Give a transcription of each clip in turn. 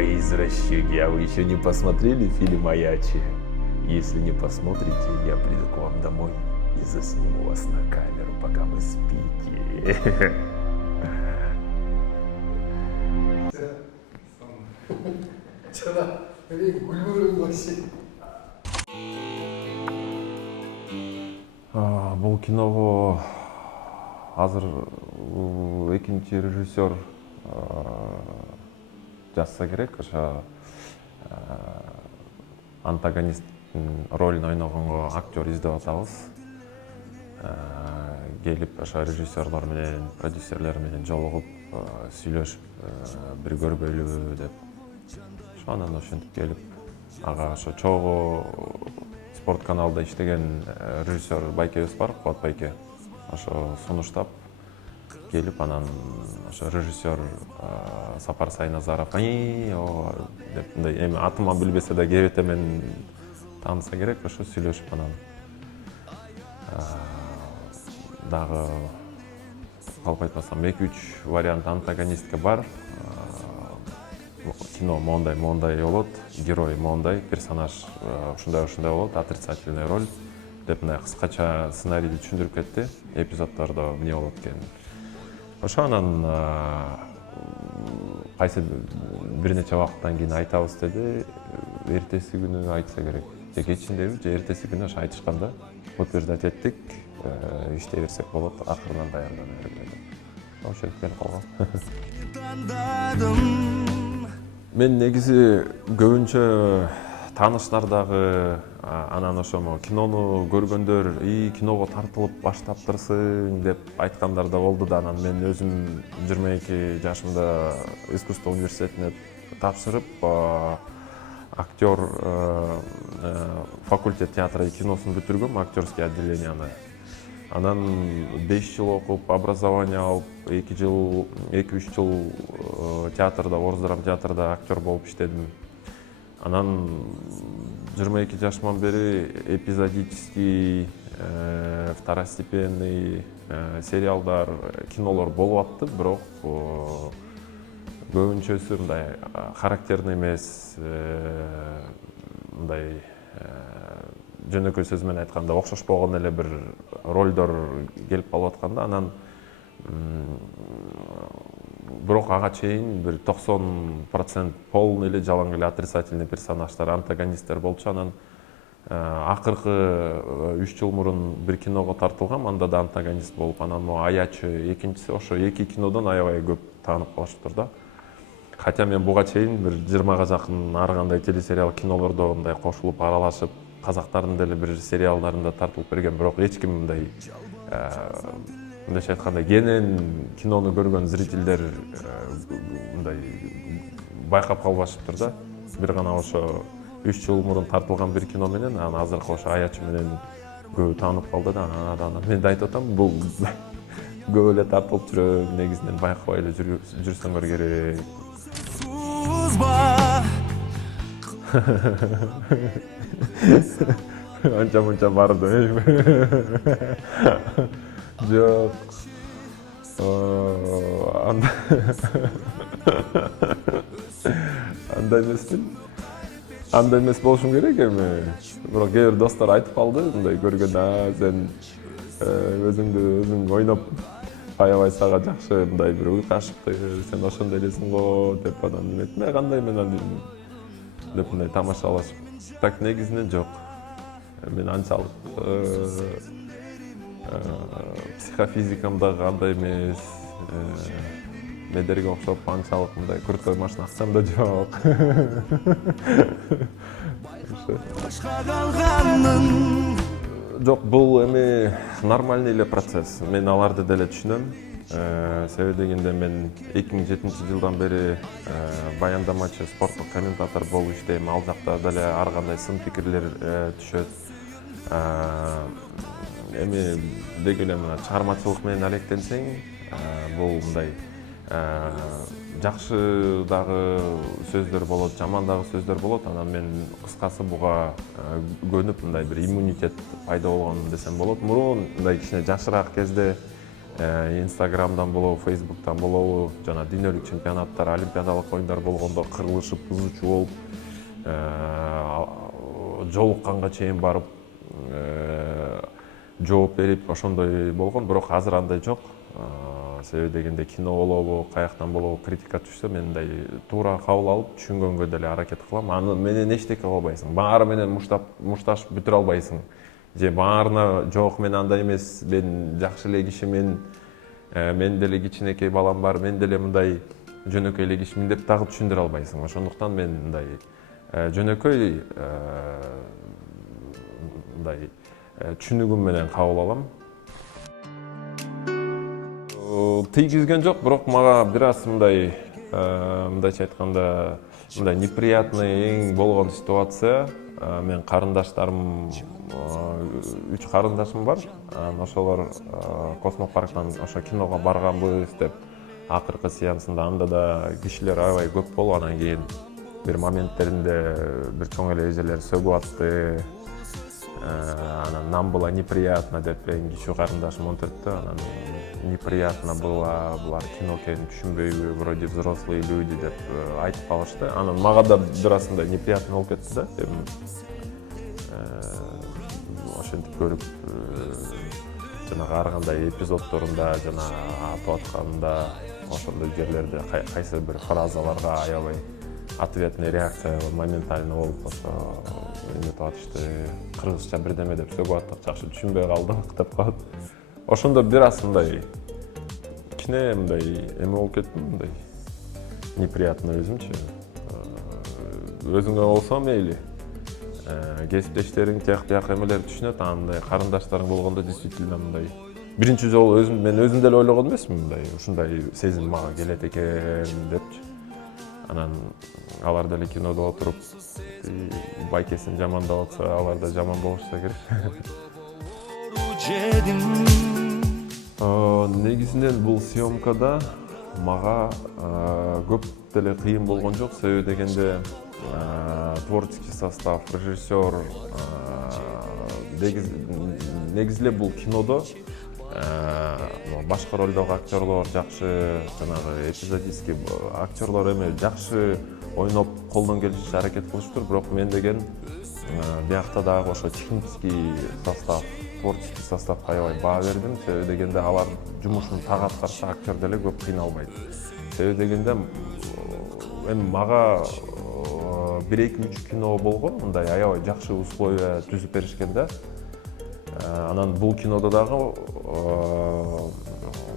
мои извращенцы, а вы еще не посмотрели фильм «Аячи»? Если не посмотрите, я приду к вам домой и засниму вас на камеру, пока вы спите. Бұл киного азыр экинчи режиссер жазса керек, ошо антагонист ролун ойногонго актер издеп атабыз. Келип ошо режиссерлор менен, продюсерлер менен жолугуп, сүйлөшүп, бир көрбөйлүбү деп. Ошо анан ошентип келип, ага ошо чогуу спорт каналда иштеген режиссер байкебиз бар, Кубат байке. Ошо сунуштап келип, анан ошо режиссер Сапар Сайназаров деп мындай эми атыман билбесе да кебете мен тааныса керек, ошо сүйлөшүп анан дагы калп айтпасам 2-3 вариант антагонистке бар. Кино мондай болот, герой мондай, персонаж ушундай болот, отрицательный роль деп мындай кыскача сценарийди түшүндүрүп кетти, эпизоддордо эмне болот экенин. Ошо анан кайсы бир нече убакыттан кийин айтабыз деди. Эртеси күнү айтса керек. Же кечиндеби, же эртеси күнү ошо айтышканда утверждать эттик, иштей берсек болот, акырынан даярдана берет. Ошентип келип калган. Мен негизи көбүнчө тааныштардагы анан ошомо кинону көргөндөр киного тартылып баштаптырсың деп айткандар да болду да, анан мен өзүм 22 жашымда искусство университетине тапшырып, актер факультет театра и киносун бүтүргөм, актерский отделенияны. Анан 5 жыл окуп, образование алып, 2-3 жыл театрда, Орус драма театрда актер болуп иштедим. Анан 22 жашыман бери эпизодический, второстепенный сериалдар, кинолор болуп атты, бирок көбүнчөсү мындай характерный эмес, мындай жөнөкөй сөз менен айтканда окшошпогон эле бир ролдор келип калып атканда, анан бирок ага чейин бир 90% полный эле жалаң эле отрицательный персонаждар, антагонисттер болчу. Анан акыркы 3 жыл мурун бир киного тартылгам, анда да антагонист болуп, анан могу Аячы экинчиси, ошо 2 кинодон аябай көп таанып калышыптыр да. Хотя мен буга чейин бир 20га жакын ар кандай телесериал, кинолордо мындай кошулуп аралашып, казактардын деле бир сериалдарында тартылып берген, бирок эч ким мындай мындайча айтканда кенен кинону көргөн зрительдер мындай байкап калбашыптыр да. Бир гана ошо 3 жыл мурун тартылган бир кино менен, анан азыркы ошо Аячы менен көбү таанып калды да. Анан мен да айтып атам, бул көп эле тартылып жүрөм, негизинен байкабай эле жүрсөңөр керек. Анча мынча барды. Жок. Андай эмесмин. Андай эмес болушум керек эми. Бирок кээ бир достор айтып калды, мындай көргөндө, сен өзүң ойноп аябай сага жакшы мындай бир уйку ашыкты, сен ошондой элесиң го деп анан мен кандай мен деп мындай тамашалашып. Так негизинен жок. Мен анчалык психофизикам дагы андай эмес, медерге окшоп анчалык мындай крутой машина акчам да жок. Жок, бул эми нормальный эле процесс. Мен аларды деле түшүнөм. Себеби дегенде мен 2007 жылдан бери баяндамачы, спорттук комментатор болуп иштейм. Ал жакта деле ар кандай сын пикирлер түшөт. Эми деги эле мына чыгармачылык менен алектенсең, бул мындай жакшы дагы сөздөр болот, жаман дагы сөздөр болот. Анан мен кыскасы буга көнүп мындай бир иммунитет пайда болгон десем болот. Мурун мындай кичине жашыраак кезде Инстаграмдан болобу, Фейсбуктан болобу, жана дүйнөлүк чемпионаттар, олимпиадалык оюндар болгондо кырылышып, бузуучу болуп, жолукканга чейин барып жооп берип ошондой болгон. Бирок азыр андай жок. Себеби дегенде кино болобу, каяктан болобу критика түшсө мен мындай туура кабыл алып, түшүнгөнгө деле аракет кылам. Аны менен эчтеке кыла албайсың. Баары менен мушташып бүтүрө албайсың. Же баарына жок, мен андай эмес, мен жакшы эле кишимин, мен деле кичинекей балам бар, мен деле мындай жөнөкөй эле кишимин деп дагы түшүндүрө албайсың. Ошондуктан мен мындай жөнөкөй мындай түшүнүгүм менен кабыл алам. Тийгизген жок, бирок мага бир аз мындайча айтканда, мындай неприятный эң болгон ситуация. Мен карындаштарым, 3 карындашым бар. Ошолор космопарктан ошо киного барганбыз деп акыркы сеансында, анда да кишилер аябай көп болуп, анан кийин бир моменттеринде бир чоң эле эжелер сөгүп атты. Анан нам было неприятно деп эң кичүү карындашым 14-тө, анан неприятно было, булар кино экенин түшүнбөйбү, вроде взрослые люди деп айтып калышты. Анан мага да бир аз мындай неприятно болуп кетти да. Ошентип көрүп, жанагы ар кандай эпизоддорунда, жана атып атканда, ошондой жерлерде кайсы бир фразаларга аябай ответный реакция моментально болуп, ошо эметип атышты, кыргызча бирдеме деп сөгүп аттык, жакшы түшүнбөй калдым деп калып. Ошондо бир аз мындай кичине мындай эме болуп кеттим, мындай неприятно өзүмчү. Өзүңө болсо мейли, кесиптештериң тияк эмелер түшүнөт, андай карындаштарың болгондо действительно мындай биринчи жолу мен өзүм деле ойлогон эмесмин, мындай ушундай сезим мага келет экен депчи. Анан алар деле кинодо отуруп байкесин жамандап атса, алар да жаман болушса керек. Негизинен бул съемкада мага көп деле кыйын болгон жок. Себеби дегенде творческий состав, режиссер, негизи эле бул кинодо башка ролдогу актерлор жакшы, жанагы эпизодический актерлор эме жакшы ойноп, колдон келишинче аракет кылышыптыр. Бирок мен деген биякта дагы ошо технический состав, творческий составга аябай баа бердим. Себеби дегенде алар жумушун так аткарса, актер деле көп кыйналбайт. Себеби дегенде эми мага 1-2-3 кино болгон, мындай аябай жакшы условия түзүп беришкен да. Анан бул кинодо дагы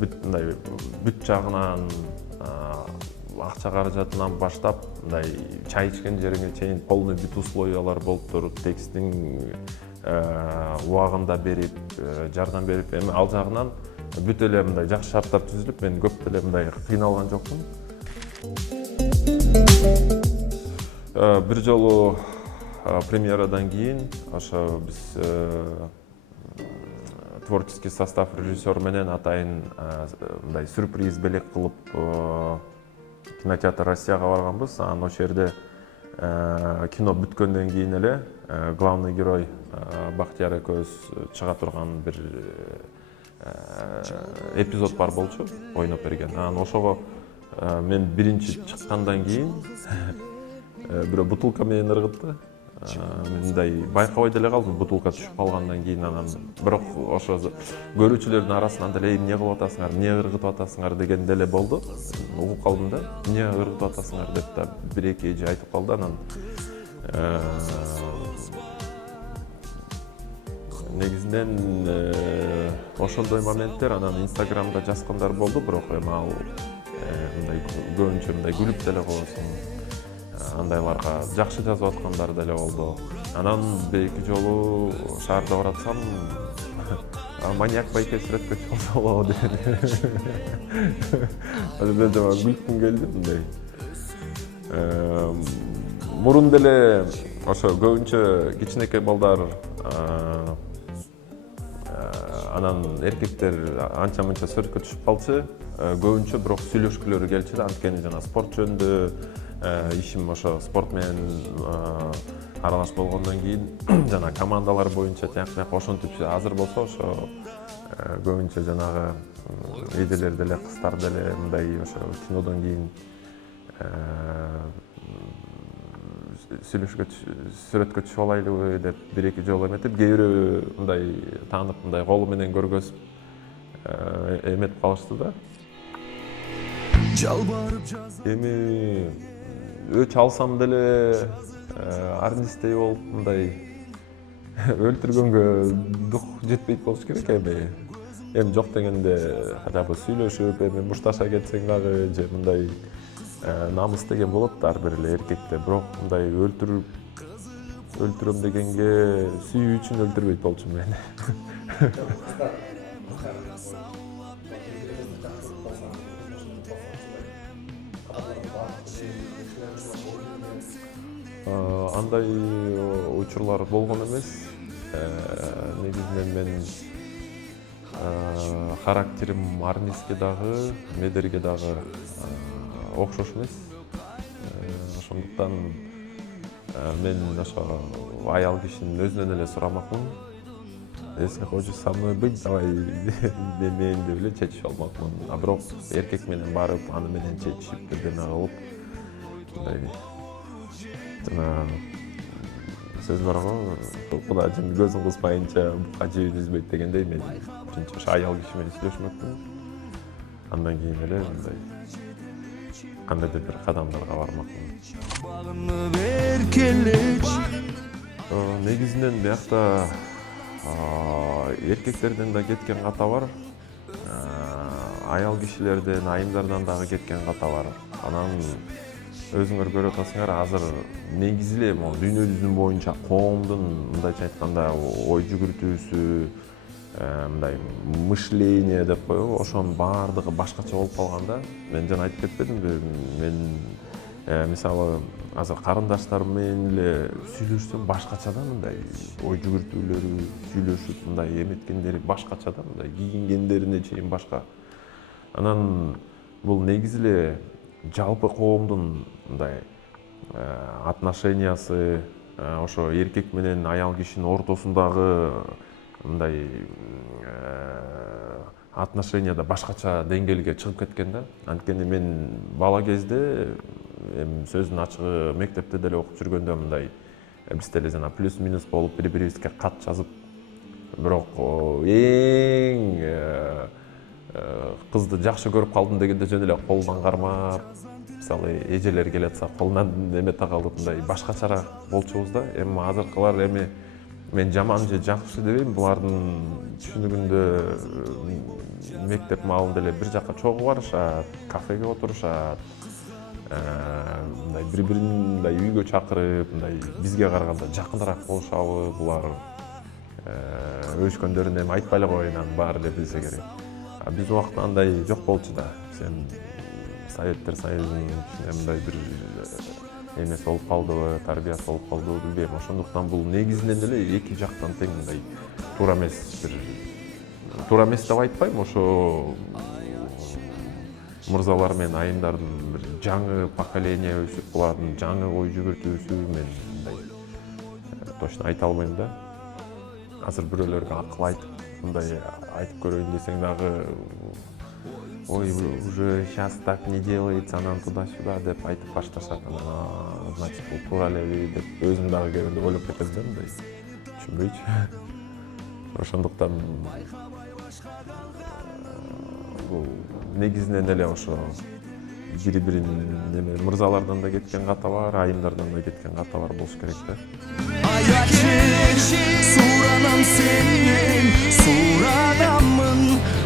бүт жагынан, акча каражатынан баштап, мындай чай ичкен жериңе чейин полный бүт условиялар болуптур. Текстин убагында берип, жардам берип, эми ал жагынан бүт эле мындай жакшы шарттар түзүлүп, мен көп деле мындай кыйналган жокмун. Бир жолу премьерадан кийин ошо биз творческий состав, режиссер менен атайын мындай сюрприз белек кылып кинотеатр Россияга барганбыз. Анан ошол жерде кино бүткөндөн кийин эле главный герой Бактияр экөөбүз чыга турган бир эпизод бар болчу, ойноп берген. Анан ошого мен биринчи чыккандан кийин бирөө бутылка менен ыргытты. Мындай байкабай деле калдым, бутылка түшүп калгандан кийин. Анан бирок ошо көрүүчүлөрдүн арасынан деле эмне кылып атасыңар, эмне ыргытып атасыңар деген деле болду. Угуп калдым да, эмне ыргытып атасыңар деп да бир-эки эже айтып калды. Анан негизинен ошондой моменттер анан Инстаграмда жазгандар болду, бирок эми ал мындай көбүнчө мындай күлүп деле коесуң. Андайларга жакшы жазып аткандар деле болду. Анан бир-эки жолу шаарда баратсам, маньяк байке сүрөткө чыкса болобу деп. Мен жана күлкүм келди мындай. Мурун деле ошо көбүнчө кичинекей балдар, анан эркектер анча-мынча сүрөткө түшүп калчу. Көбүнчө бирок сүйлөшкүлөрү келчү да, анткени жана спорт жөнүндө ишим ошо спорт менен аралаш болгондон кийин жана командалар боюнча тияк бияка ошентип азыр болсо ошо көбүнчө жанагы эжелер деле кыздар деле мындай ошо кинодон кийин сүрөткө түшүп алайлыбы деп бир эки жолу эметип, кээ бирөө мындай таанып мындай колу менен көргөзүп эметип калышты да. Эми өч алсам деле арнистей болуп мындай өлтүргөнгө дух жетпейт болуш керек эми жок дегенде хотя бы сүйлөшүп эми мушташа кетсең дагы же мындай намыс деген болот ар бир эле эркекте, бирок мындай өлтүрөм дегенге сүйүү үчүн өлтүрбөйт болчумун мен. Андай учурлар болгон эмес. Негизинен мен характерим арниске дагы, медерге дагы окшош эмес. Ошондуктан мен ошо аял кишинин өзүнөн эле сурамакмын. Если хочешь со мной быть, давай менен деп эле чечип алмакмын. А бирок эркек менен барып, аны менен чечип, бирдеме кылып, мындай жана сөз бар го, куда жын көзүн кыспайынча бука жебин үзбөйт дегендей, мен биринчи ошо аял киши менен сүйлөшмөкмүн. Андан кийин эле мындай кандайдыр бир кадамдарга бармакмын. Негизинен биякта эркектерден да кеткен ката бар, аял кишилерден, айымдардан дагы кеткен ката бар. Анан өзүңөр көрүп атасыңар, азыр негизи эле дүйнө жүзүнүн боюнча коомдун мындайча айтканда ой жүгүртүүсү, мындай мышление деп коебу, ошонун баардыгы башкача болуп калганда, мен жана айтып кетпедимби, мен мисалы азыр карындаштарым менен эле сүйлөшсөм башкача да, мындай ой жүгүртүүлөрү, сүйлөшүп мындай эметкендери башкача да, мындай кийингендерине чейин башка. Анан бул негизи эле жалпы коомдун мындай отношениясы, ошо эркек менен аял кишинин ортосундагы мындай отношенияда башкача деңгээлге чыгып кеткен да. Анткени мен бала кезде, эми сөздүн ачыгы мектепте деле окуп жүргөндө мындай биз деле жана плюс-минус болуп бири-бирибизге кат жазып, бирок эң кызды жакшы көрүп калдым дегенде жөн эле колдон кармап, мисалы эжелер келатса колунан эмете калып мындай башкачараак болчубуз да. Эми азыркылар эми мен жаман же жакшы дебейм, булардын түшүнүгүндө мектеп маалында эле бир жака чогуу барышат, кафеге отурушат, мындай бири-бирин мындай үйгө чакырып, мындай бизге караганда жакыныраак болушабы, булар өчкөндөрүн эми айтпай эле коеюн, аны баары эле билсе керек. А биз убакта андай жок болчу да. Сен Советтер Союзунун ичинде мындай бир эмес болуп калдыбы, тарбиясы болуп калдыбы билбейм. Ошондуктан бул негизинен эле эки жактан тең мындай туура эмес деп айтпайм, ошо мырзалар менен айымдардын бир жаңы поколение өсүп, булардын жаңы ой жүгүртүүсү мен мындай точно айта албайм да. Азыр бирөөлөргө акыл айтып, мындай айтып көрөйүн десең дагы, ой, уже сейчас так не делается, анан туда-сюда деп айтып башташат. Значит, бул туура элеби деп өзүм дагы кээ бирде ойлоп кетем да, мындай түшүнбөйчү. Ошондуктан бул негизинен эле ошо бири-бирин неме мырзалардан да кеткен ката бар, айымдардан да кеткен ката бар болуш керек да. Суранам сенен, суранамын,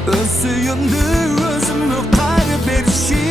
өз сүйүмдү өзүмө кайрып бериши.